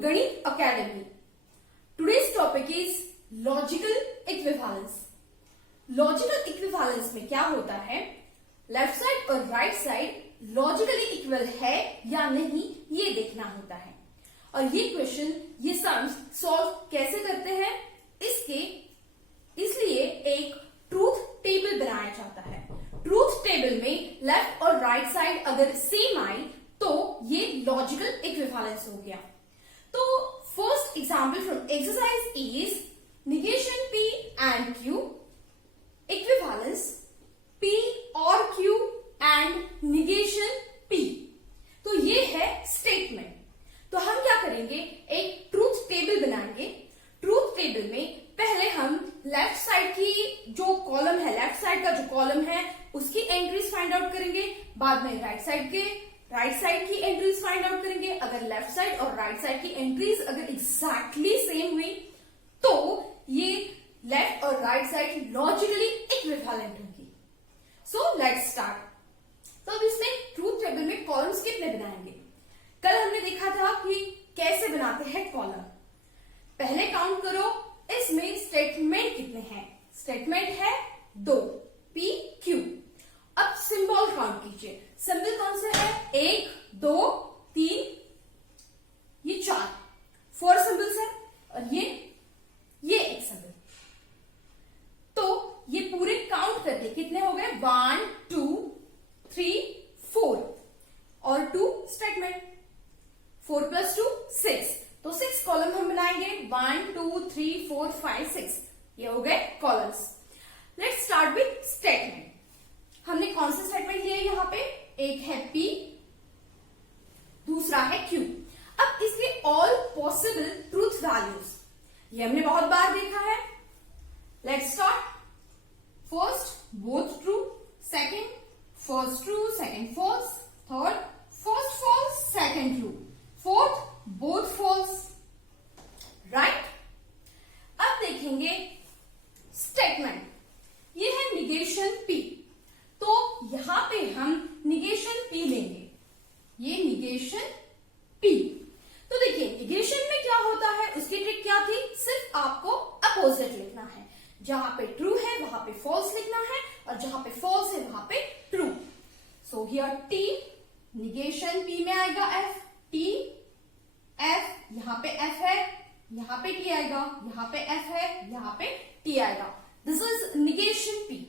Ganit Academy. Today's topic is logical equivalence. Logical equivalence में क्या होता है, लेफ्ट साइड और राइट साइड लॉजिकली इक्वल है या नहीं ये देखना होता है। और ये क्वेश्चन ये सम्स सॉल्व कैसे करते हैं, इसलिए एक ट्रूथ टेबल बनाया जाता है। ट्रूथ टेबल में लेफ्ट और राइट साइड अगर सेम आई तो ये लॉजिकल इक्विवेलेंस हो गया। तो first example from exercise is negation P and Q, equivalence P और Q and negation P। तो ये है स्टेटमेंट। तो हम क्या करेंगे, एक ट्रूथ टेबल बनाएंगे। ट्रूथ टेबल में पहले हम लेफ्ट साइड की जो कॉलम है, लेफ्ट साइड का जो कॉलम है उसकी एंट्रीज फाइंड आउट करेंगे, बाद में राइट साइड की एंट्रीज फाइंड आउट करेंगे। अगर लेफ्ट साइड और राइट साइड की एंट्रीज अगर एग्जैक्टली सेम हुई तो ये लेफ्ट और राइट साइड लॉजिकली इक्विवेलेंट होगी। So let's start. तो अब इसमें ट्रूथ टेबल में कॉलम्स कितने बनाएंगे, कल हमने देखा था कि कैसे बनाते हैं कॉलम। पहले काउंट करो इसमें स्टेटमेंट कितने हैं। स्टेटमेंट है 2 P Q। अब सिंबल काउंट कीजिए। सिंबल कौन से है, 1 2 3 ये 4 सिंबल्स है और ये एक सिंबल। तो ये पूरे काउंट करके कितने हो गए, 1 2 3 4 और 2 स्टेटमेंट, 4 + 2 6। तो 6 कॉलम हम बनाएंगे, 1 2 3 4 5 6 ये हो गए columns. Let's start with statement. हमने कौन सा स्टेटमेंट लिया यहां पे, एक है P, दूसरा है Q। अब इसके ऑल पॉसिबल ट्रूथ वैल्यूज ये हमने बहुत बार देखा है। Let's start. First both true, second first true second false, third first false second true, fourth both false, right. अब देखेंगे स्टेटमेंट, ये है निगेशन P। तो यहां पे हम निगेशन P लेंगे, ये निगेशन P। तो देखिए निगेशन में क्या होता है, उसकी ट्रिक क्या थी, सिर्फ आपको अपोजिट लिखना है। जहां पे ट्रू है वहां पे फॉल्स लिखना है और जहां पे फॉल्स है वहां पे true. So here T negation P में आएगा F, T F, यहां पे F है, यहां पे T आएगा, यहां पे F है, यहां पे T आएगा। This is negation P।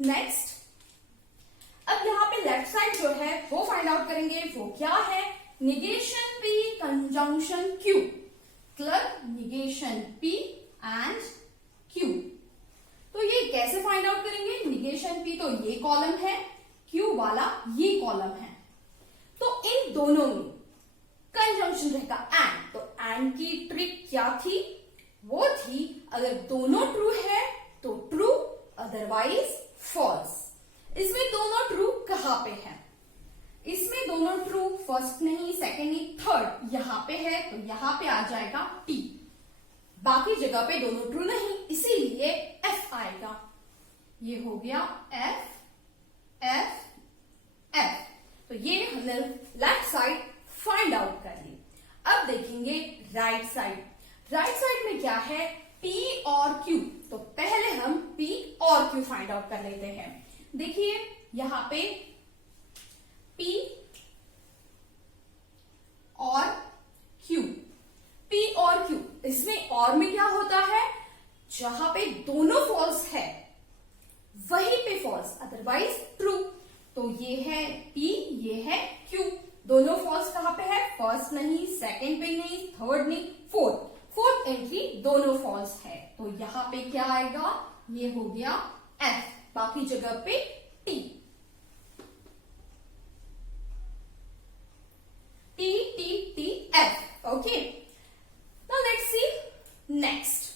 Next, अब यहां पे लेफ्ट साइड जो है वो फाइंड आउट करेंगे, वो क्या है, negation P conjunction Q, club negation P and Q। तो ये कैसे फाइंड आउट करेंगे, negation P तो ये कॉलम है, Q वाला ये कॉलम है। तो इन दोनों में कंजंक्शन रहेगा एंड। तो एंड की ट्रिक क्या थी, वो थी अगर दोनों ट्रू है तो ट्रू, अदरवाइज फॉल्स। इसमें दोनों ट्रू कहां पे है, इसमें दोनों ट्रू, फर्स्ट नहीं सेकंड नहीं थर्ड यहां पे है तो यहां पे आ जाएगा T, बाकी जगह पे दोनों ट्रू नहीं इसीलिए F आएगा। ये हो गया F F F। तो ये हमने लेफ्ट साइड फाइंड आउट कर ली। अब देखेंगे राइट साइड। राइट साइड में क्या है, P और Q। तो पहले हम P और Q फाइंड आउट कर लेते हैं। देखिए यहां पे P और Q, P और Q, इसमें और में क्या होता है, जहां पे दोनों फॉल्स है वहीं पे फॉल्स, अदरवाइज ट्रू। तो ये है P, ये है Q। दोनों फॉल्स कहां पे है, फर्स्ट नहीं, सेकंड पे नहीं, थर्ड नहीं, फोर्थ एंट्री दोनों फॉल्स है। तो यहां पे क्या आएगा, ये हो गया F, बाकी जगह पे T T T T F। Okay. Now let's see next.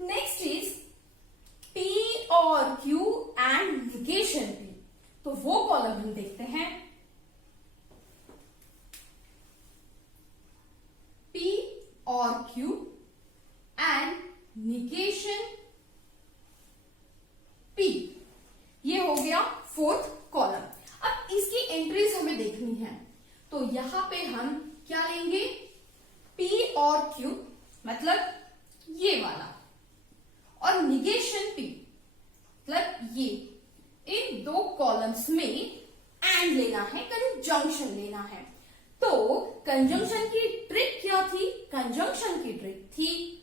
Next is P और Q and negation P। तो वो कॉलम हम देखते हैं, P और Q and negation P। ये हो गया फोर्थ कॉलम। अब इसकी एंट्रीज हमें देखनी है तो यहां पे हम क्या लेंगे, P और Q मतलब ये वाला, और निगेशन P मतलब ये, इन दो कॉलम्स में एंड लेना है, कंजंक्शन लेना है। तो कंजंक्शन की ट्रिक क्या थी? कंजंक्शन की ट्रिक थी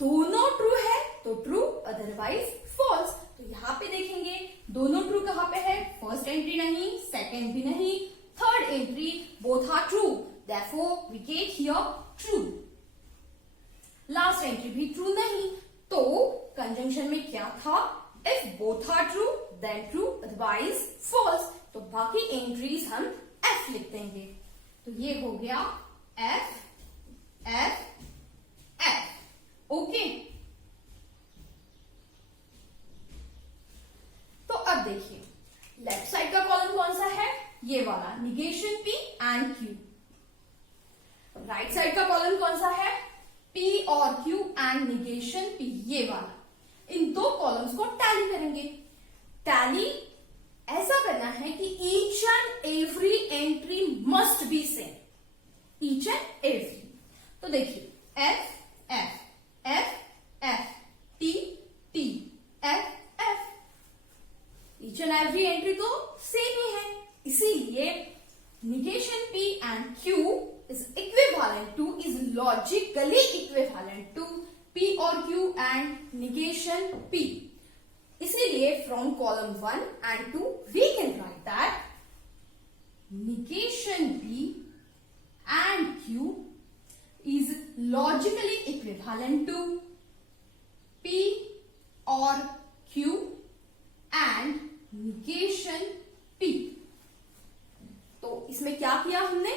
दोनों ट्रू है तो ट्रू, अदरवाइज फॉल्स। तो यहां पे देखेंगे दोनों ट्रू कहां पे है? फर्स्ट एंट्री नहीं, सेकेंड भी नहीं, third entry, both are true, therefore we get here true. Last entry भी ट्रू नहीं, तो कंजंक्शन में क्या था? If both are true then true, otherwise false. तो बाकी एंट्रीज हम एफ लिख देंगे। तो ये हो गया एफ एफ एफ। ओके, तो अब देखिए लेफ्ट साइड का कॉलम कौन सा है? ये वाला, negation P and Q. Right side का कॉलम कौन सा है? पी और क्यू एंड निगेशन पी, ये वाला। इन दो कॉलम्स को टैली करेंगे। टैली ऐसा करना है कि each and every entry must be same, each and every. तो देखिए F F F F, T T, F F, each and every entry तो सेम ही है, इसीलिए negation P and Q is equivalent to, is logically equivalent to P और Q and negation P. इसीलिए from column 1 and 2 we can write that negation P and Q is logically equivalent to P or Q and negation P. तो इसमें क्या किया हमने?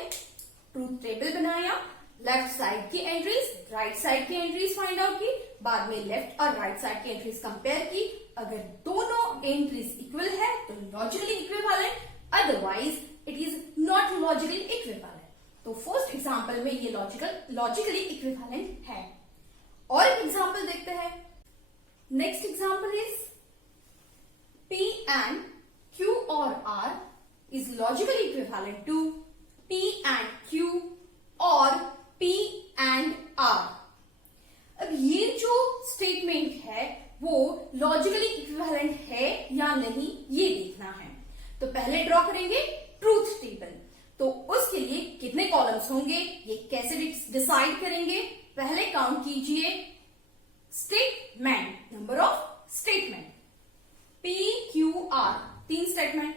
Truth table बनाया, left side की entries, right side की entries find out की, बाद में लेफ्ट और राइट साइड की एंट्रीज कंपेयर की। अगर दोनों एंट्रीज इक्वल है तो logically equivalent, otherwise it is not logically equivalent. तो फर्स्ट एग्जांपल में ये लॉजिकली इक्विवेलेंट है। और एक एग्जांपल देखते हैं। Next example is P and Q or R is logically equivalent to P and Q or P and R. अब ये जो स्टेटमेंट है वो लॉजिकली इक्विवेलेंट है या नहीं ये देखना है। तो पहले ड्रॉ करेंगे ट्रूथ टेबल। तो उसके लिए कितने कॉलम्स होंगे ये कैसे डिसाइड करेंगे? पहले काउंट कीजिए statement, number of statement. P Q R, 3 statement,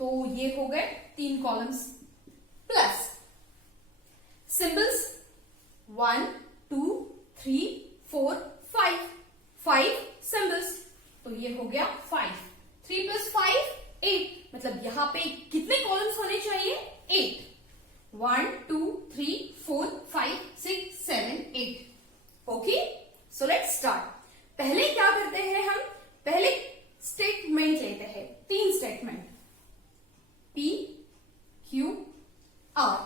तो ये हो गए 3 कॉलम्स, प्लस सिंबल्स 1 2 3 4 5, 5 सिंबल्स, तो ये हो गया 5। 3 + 5 8, मतलब यहां पे कितने कॉलम्स होने चाहिए? 8। 1 2 3 4 5 6 7 8। Okay, so let's start. पहले क्या करते हैं हम? पहले स्टेटमेंट लेते हैं, 3 स्टेटमेंट, P Q R।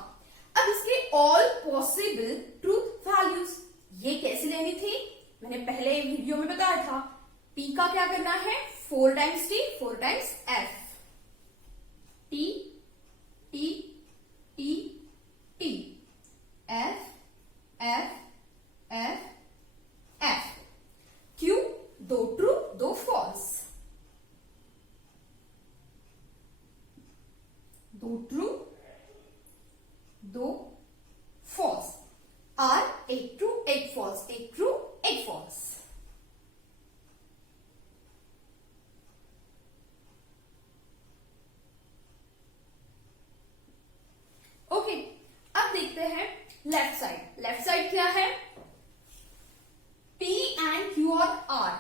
अब इसके ऑल पॉसिबल ट्रूथ वैल्यूज ये कैसे लेनी थी? मैंने पहले वीडियो में बताया था। P का क्या करना है? 4 times T, 4 times F। T T T T, F F F F। Q 2 true 2 false, 2 true 2 false. R 1 true 1 false, 1 true 1 false. Okay, अब देखते हैं लेफ्ट साइड। लेफ्ट साइड क्या है? P एंड Q और R।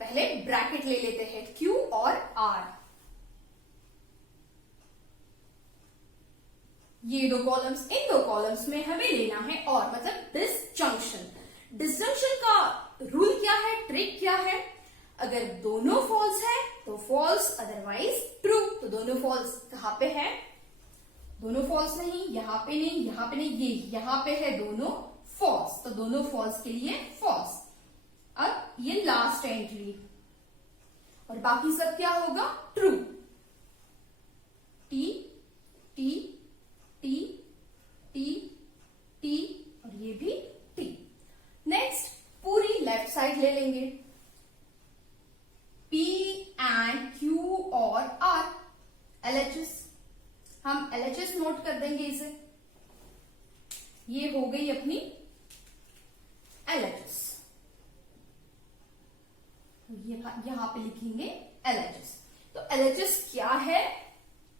पहले bracket ले लेते हैं, Q और R। ये 2 कॉलम्स, इन 2 कॉलम्स में हमें लेना है और, मतलब डिसजंक्शन। डिसजंक्शन का रूल क्या है? ट्रिक क्या है? अगर दोनों फॉल्स है तो फॉल्स, अदरवाइज ट्रू। तो दोनों फॉल्स कहां पे है? दोनों फॉल्स नहीं, यहां पे नहीं, यहां पे नहीं, ये यहां पे है दोनों फॉल्स, तो दोनों फॉल्स के लिए फॉल्स। अब ये लास्ट एंट्री, और बाकी सब क्या होगा? True. T T T T T, और ये भी LHS नोट कर देंगे इसे। ये हो गई अपनी LHS। यहां पे लिखेंगे LHS। तो LHS क्या है?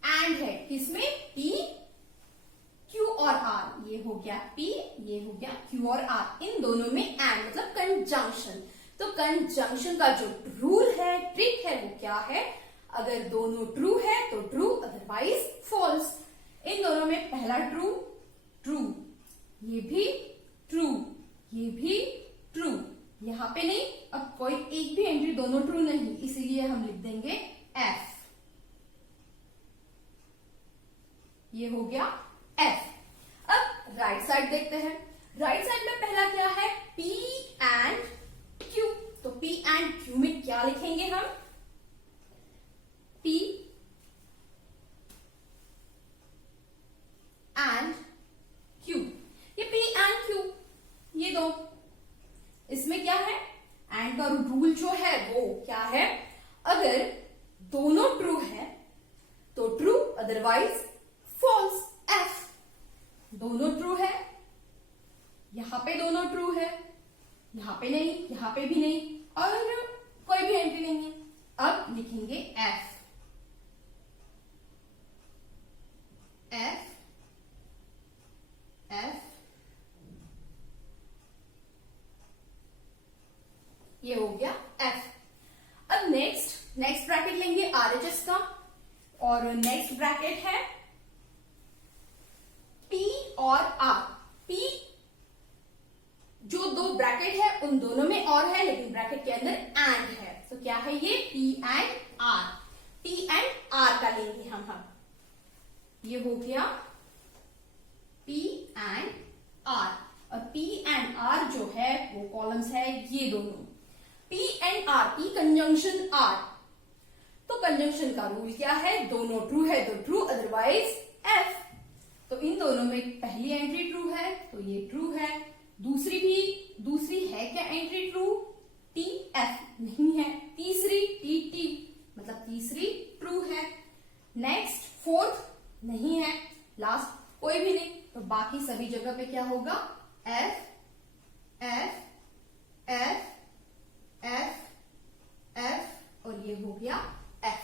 एंड है किसमें? P, Q और R। ये हो गया P, ये हो गया Q और R। इन दोनों में एंड मतलब कंजंक्शन। तो कंजंक्शन का जो रूल है, ट्रिक है, वो क्या है? अगर दोनों ट्रू है तो ट्रू, अदरवाइज फॉल्स। इन दोनों में पहला ट्रू, ट्रू, ये भी ट्रू, ये भी ट्रू, यहां पे नहीं। अब कोई एक भी एंट्री दोनों ट्रू नहीं, इसीलिए हम लिख देंगे F। ये हो गया F। अब राइट साइड देखते हैं। राइट साइड में पहला क्या है? P and Q। तो P एंड Q में क्या लिखेंगे हम? P and Q। ये P एंड Q, ये दो, इसमें क्या है? एंड का रूल जो है वो क्या है? अगर दोनों ट्रू है तो ट्रू, अदरवाइज फॉल्स। F। दोनों ट्रू है, यहां पे दोनों ट्रू है, यहां पे नहीं, यहां पे भी नहीं, और कोई भी एंट्री नहीं है। अब लिखेंगे F। F, F, ये हो गया F। अब नेक्स्ट ब्रैकेट लेंगे RHS का, और नेक्स्ट ब्रैकेट है P और R। P जो दो ब्रैकेट है उन दोनों में और है, लेकिन ब्रैकेट के अंदर एंड है। तो क्या है ये? P and R। P and R का लेंगे हम। ये हो गया P एंड R। और P एंड R जो है वो कॉलम्स है ये दोनों। P and R, P conjunction R। तो कंजंक्शन का रूल क्या है? दोनों ट्रू है तो ट्रू, अदरवाइज F। तो इन दोनों में पहली एंट्री ट्रू है तो ये ट्रू है, दूसरी है क्या एंट्री ट्रू? T, F नहीं है, तीसरी T, T मतलब तीसरी ट्रू है। नेक्स्ट फोर्थ नहीं है, लास्ट कोई भी नहीं, तो बाकी सभी जगह पे क्या होगा? F, F, F, F, F और ये हो गया F।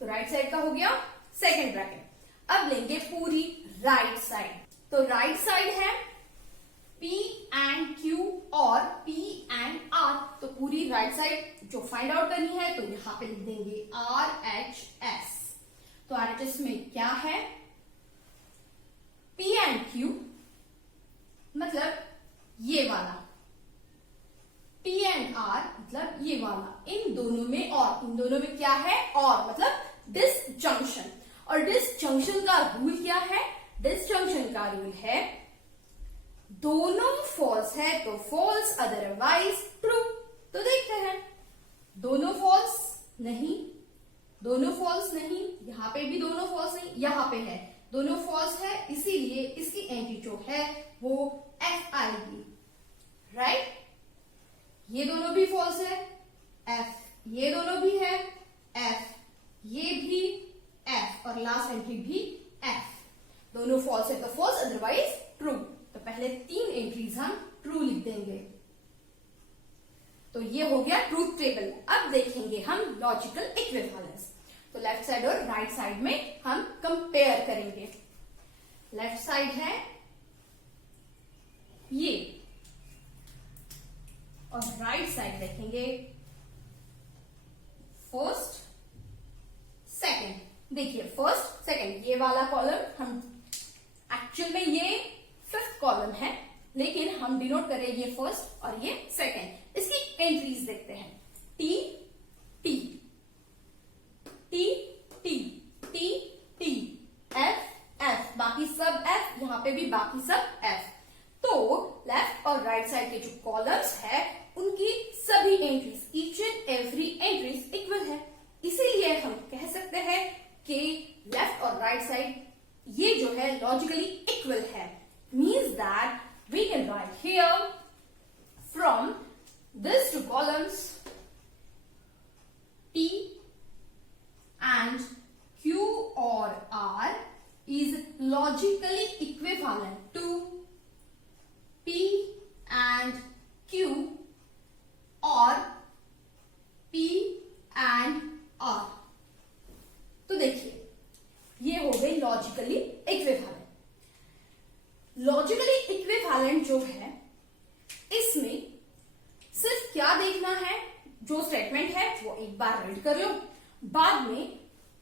तो राइट साइड का हो गया सेकेंड ब्रैकेट। अब लेंगे पूरी राइट साइड। तो राइट साइड है P एंड Q और P एंड R। तो पूरी राइट साइड जो फाइंड आउट करनी है तो यहां पे लिख देंगे RHS। तो RHS में क्या है? P एंड Q मतलब ये वाला, P एंड R मतलब ये वाला। इन दोनों में और, इन दोनों में क्या है? और मतलब डिसजंक्शन। और डिसजंक्शन का रूल क्या है? डिसजंक्शन का रूल है दोनों फॉल्स है तो फॉल्स, अदरवाइज ट्रू। तो देखते हैं, दोनों फॉल्स नहीं, दोनों फॉल्स नहीं, यहां पे भी दोनों फॉल्स नहीं, यहां पे है दोनों फॉल्स है, इसीलिए इसकी एंट्री जो है वो F आएगी। राइट? ये दोनों भी फॉल्स है, F, ये दोनों भी है, F, ये भी F और लास्ट एंट्री भी F। दोनों फॉल्स है तो फॉल्स, अदरवाइज ट्रू। तो पहले तीन एंट्रीज हम ट्रू लिख देंगे। तो ये हो गया ट्रूथ टेबल। अब देखेंगे हम लॉजिकल इक्विवेलेंस। तो लेफ्ट साइड और राइट साइड में हम कंपेयर करेंगे। लेफ्ट साइड है ये और राइट साइड देखेंगे फर्स्ट सेकंड। देखिए फर्स्ट सेकंड ये वाला कॉलम, हम एक्चुअल में ये फिफ्थ कॉलम है, लेकिन हम डिनोट कर रहे हैं ये फर्स्ट और ये सेकंड। इसकी एंट्रीज देखते हैं। T, T, T, T, T, T, F, F, बाकी सब F, यहां पे भी बाकी सब F। तो लेफ्ट और राइट साइड के जो कॉलम्स है उनकी सभी entries, each and every entries equal है। इसीलिए हम कह सकते हैं कि लेफ्ट और राइट साइड ये जो है लॉजिकली इक्वल है। Means that we can write here from this two columns P and Q or R is logically equivalent. Logically equivalent जो है इसमें सिर्फ क्या देखना है, जो स्टेटमेंट है वो एक बार रीड कर लो, बाद में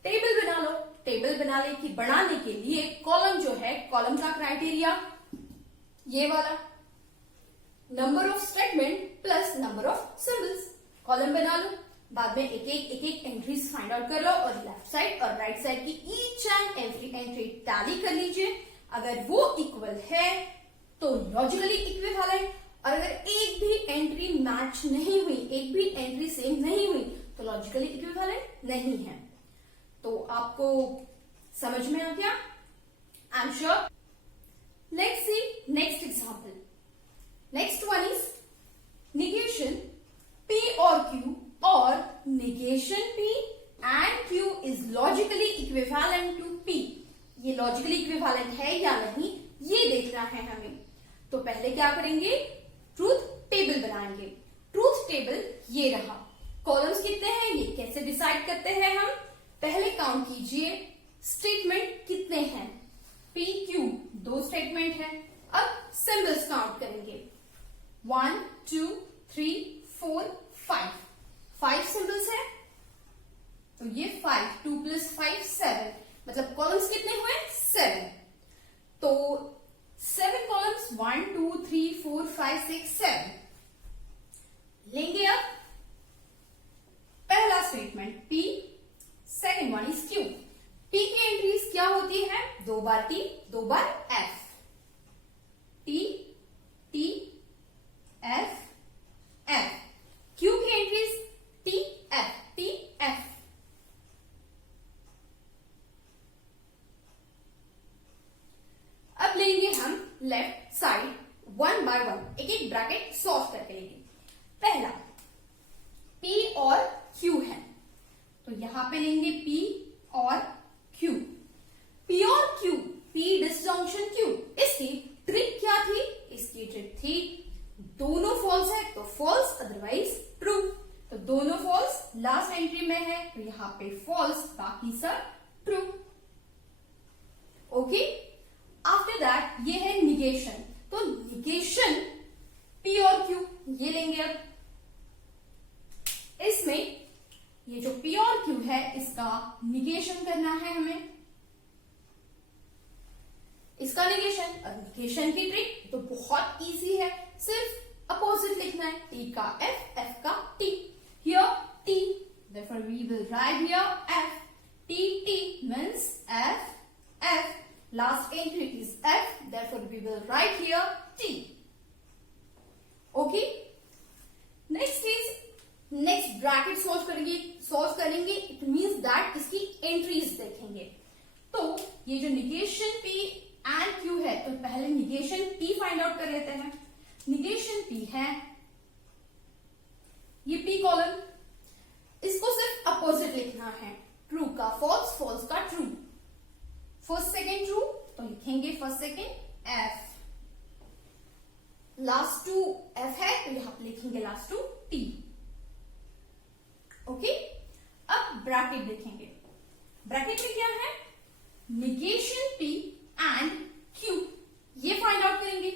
टेबल बना लो। टेबल बनाने के लिए कॉलम जो है, कॉलम का क्राइटेरिया ये वाला, number of statement plus number of symbols. Column बना लो, बाद में एक एक एंट्रीज फाइंड आउट कर लो और लेफ्ट साइड और राइट साइड की each and every entry tally कर लीजिए। अगर वो इक्वल है तो लॉजिकली इक्विवेलेंट, और अगर एक भी एंट्री मैच नहीं हुई, एक भी एंट्री सेम नहीं हुई, तो लॉजिकली इक्विवेलेंट नहीं है। तो आपको समझ में आ गया? I am sure. Let's see next example. Next one is negation P or Q or negation P and Q is logically equivalent to P। ये logically equivalent है या नहीं ये देखना है हमें। तो पहले क्या करेंगे, ट्रूथ टेबल बनाएंगे। ट्रूथ टेबल ये रहा। कॉलम्स कितने हैं ये कैसे डिसाइड करते हैं हम, पहले काउंट कीजिए स्टेटमेंट कितने हैं। P Q 2 स्टेटमेंट है। अब सिंबल्स काउंट करेंगे, 1 2 3 4 5 सिंबल्स है। तो ये 5, 2 + 5 7, मतलब कॉलम्स कितने हुए 7। तो 7 कॉलम्स 1 2 3 4 5 6 7 लेंगे। अब पहला statement P, second one is Q। P की एंट्रीज क्या होती है, 2 बार T 2 बार F, T T F F। Q की entries T F T F। अब लेंगे हम लेफ्ट साइड 1 बाय 1, एक एक ब्रैकेट सॉल्व करके लेंगे। पहला P और Q है, तो यहां पे लेंगे P और Q। P और Q, P डिसजंक्शन Q। इसकी ट्रिक क्या थी, इसकी ट्रिक थी दोनों फॉल्स है तो फॉल्स, अदरवाइज ट्रू। तो दोनों फॉल्स लास्ट एंट्री में है तो यहां पे फॉल्स, बाकी सब ट्रू। ओके, आफ्टर दैट ये है निगेशन। तो निगेशन P और Q ये लेंगे। अब इसमें ये जो P और Q है इसका निगेशन करना है हमें, इसका निगेशन। और निगेशन की ट्रिक तो बहुत इजी है, सिर्फ अपोजिट लिखना है, T का F, F का T। Here T, therefore we will write here F। T T means F F, last entry is F, therefore we will write here T। Okay, next is next bracket solve करेंगे। It means that इसकी entries देखेंगे। तो ये जो negation P and Q है, तो पहले negation P find out कर लेते हैं। निगेशन P है ये P कॉलम, इसको सिर्फ अपोजिट लिखना है, ट्रू का फॉल्स, फॉल्स का ट्रू। फर्स्ट सेकेंड ट्रू तो लिखेंगे first second F, last two F है तो यहां पे लिखेंगे लास्ट टू T। ओके, अब ब्रैकेट देखेंगे। ब्रैकेट में क्या है, निगेशन P एंड Q ये फाइंड आउट करेंगे।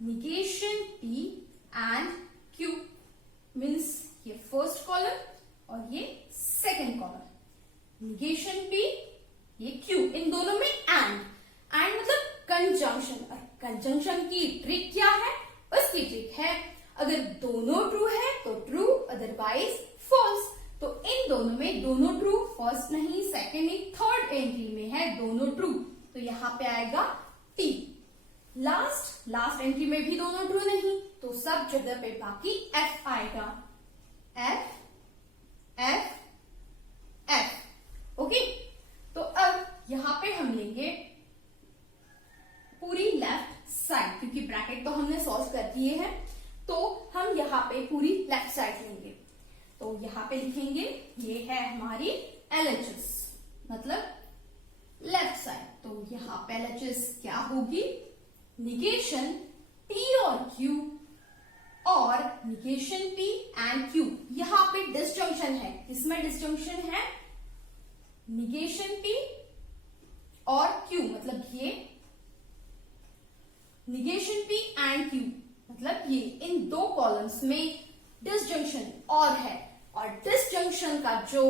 Negation P and Q means ये फर्स्ट कॉलम और ये सेकंड कॉलम। निगेशन P ये Q, इन दोनों में एंड मतलब कंजंक्शन। और कंजंक्शन की ट्रिक क्या है, उसकी ट्रिक है अगर दोनों ट्रू है तो ट्रू, अदरवाइज फॉल्स। तो इन दोनों में दोनों ट्रू, फर्स्ट नहीं सेकंड नहीं थर्ड एंट्री में है दोनों ट्रू, तो यहां पे आएगा T। लास्ट एंट्री में भी दोनों ट्रू नहीं, तो सब जगह पे बाकी F आएगा, F F F। ओके, तो अब यहां पे हम लेंगे पूरी लेफ्ट साइड, क्योंकि ब्रैकेट तो हमने सॉल्व कर दिए हैं, तो हम यहां पे पूरी लेफ्ट साइड लेंगे। तो यहां पे लिखेंगे ये है हमारी LHS, मतलब लेफ्ट साइड। तो यहां पे LHS क्या होगी, निगेशन P और Q और निगेशन P एंड Q। यहां पे डिसजंक्शन है, इसमें डिसजंक्शन है निगेशन P और Q मतलब ये, निगेशन P एंड Q मतलब ये, इन दो कॉलम्स में डिसजंक्शन और है। और डिसजंक्शन का जो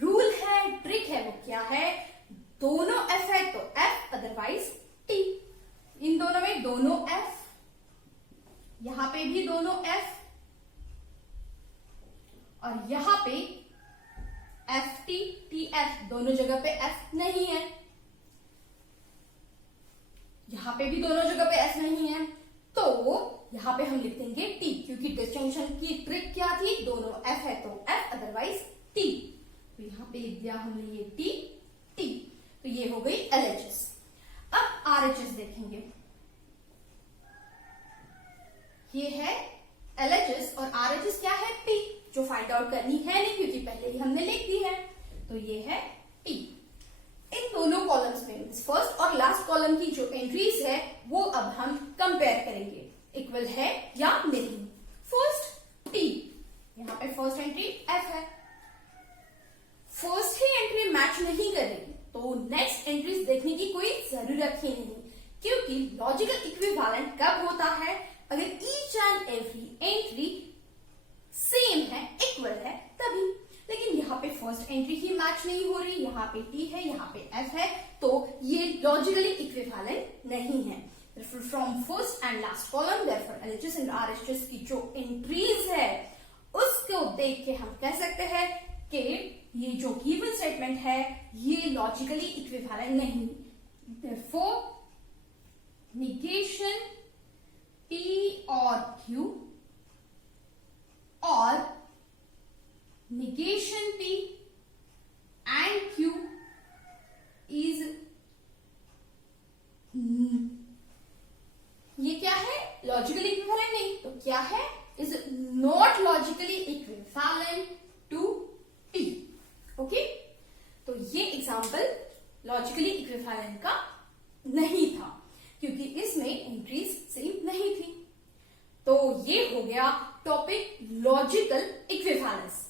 रूल है, ट्रिक है, वो क्या है, दोनों F है तो F अदरवाइज T। इन दोनों में दोनों F, यहां पे भी दोनों F, और यहां पे FT, TF, दोनों जगह पे F नहीं है, यहां पे भी दोनों जगह पे F नहीं है, तो यहां पे हम लिख देंगे T, क्योंकि डिसजंक्शन की ट्रिक क्या थी, दोनों F है तो F अदरवाइज T। तो यहां पे लिख दिया हमने ये T। तो ये हो गई LHS। अब RHS देखेंगे, ये है LHS और RHS क्या है, P, जो फाइंड आउट करनी है नहीं क्योंकि पहले ही हमने लिख दी है। तो ये है T। इन दोनों कॉलम्स में फर्स्ट और लास्ट कॉलम की जो एंट्रीज है वो अब हम कंपेयर करेंगे, इक्वल है या नहीं। फर्स्ट T, यहां पे फर्स्ट एंट्री F है, फर्स्ट ही एंट्री मैच नहीं करेगी तो नेक्स्ट एंट्रीज देखने की कोई जरूरत ही नहीं, क्योंकि लॉजिकल इक्विवेलेंट कब होता है, अगर each and every entry same है, इक्वल है, तभी। लेकिन यहाँ पे फर्स्ट एंट्री ही मैच नहीं हो रही, यहाँ पे T है, यहाँ पे F है, तो ये लॉजिकली इक्विवेलेंट नहीं है। From first and last column therefore LHS and RHS की जो एंट्रीज है उसको देख के हम कह सकते हैं कि ये जो गिवन स्टेटमेंट है ये लॉजिकली इक्विवेलेंट नहीं। देयरफॉर निगेशन P और Q और negation P and Q is ये क्या है, लॉजिकली इक्विवेलेंट नहीं, तो क्या है, is not logically equivalent to P। Okay, तो ये एग्जांपल लॉजिकली इक्विवेलेंट का नहीं था क्योंकि इसमें एंट्रीज सेम नहीं थी। तो ये हो गया टॉपिक लॉजिकल इक्विवेलेंस।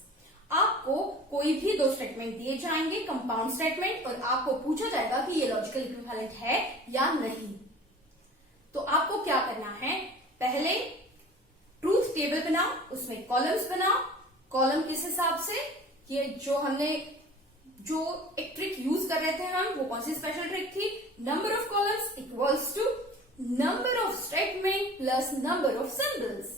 आपको कोई भी दो स्टेटमेंट दिए जाएंगे, कंपाउंड स्टेटमेंट, और आपको पूछा जाएगा कि ये लॉजिकल इक्विवेलेंट है या नहीं। तो आपको क्या करना है, पहले ट्रूथ टेबल बनाओ, उसमें कॉलम्स बनाओ। कॉलम किस हिसाब से, ये जो हमने जो एक ट्रिक यूज कर रहे थे हम, वो कौन सी स्पेशल ट्रिक थी, number of columns equals to number of statement plus number of symbols.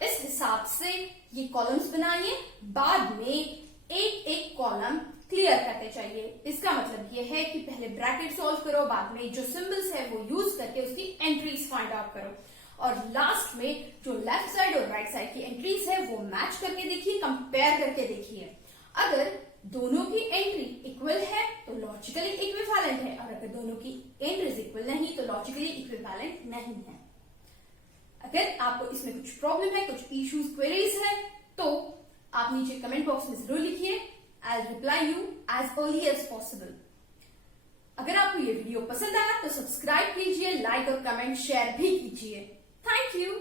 इस हिसाब से ये कॉलम्स बनाइए, बाद में एक एक कॉलम क्लियर करते चाहिए। इसका मतलब ये है कि पहले ब्रैकेट सॉल्व करो, बाद में जो सिंबल्स है वो यूज करके उसकी एंट्रीज फाइंड आउट करो, और लास्ट में जो लेफ्ट साइड और राइट साइड की एंट्रीज है वो मैच करके देखिए, कंपेयर करके देखिए। अगर दोनों की एंट्री इक्वल है तो लॉजिकली इक्विवेलेंट है, और अगर दोनों की एंट्रीज इक्वल नहीं तो लॉजिकली इक्विवेलेंट नहीं है। अगर आपको इसमें कुछ प्रॉब्लम है, कुछ इश्यूज, क्वेरीज है, तो आप नीचे कमेंट बॉक्स में जरूर लिखिए। I will reply you as early as possible. अगर आपको ये वीडियो पसंद आया तो सब्सक्राइब कीजिए, लाइक और कमेंट शेयर भी कीजिए। Thank you.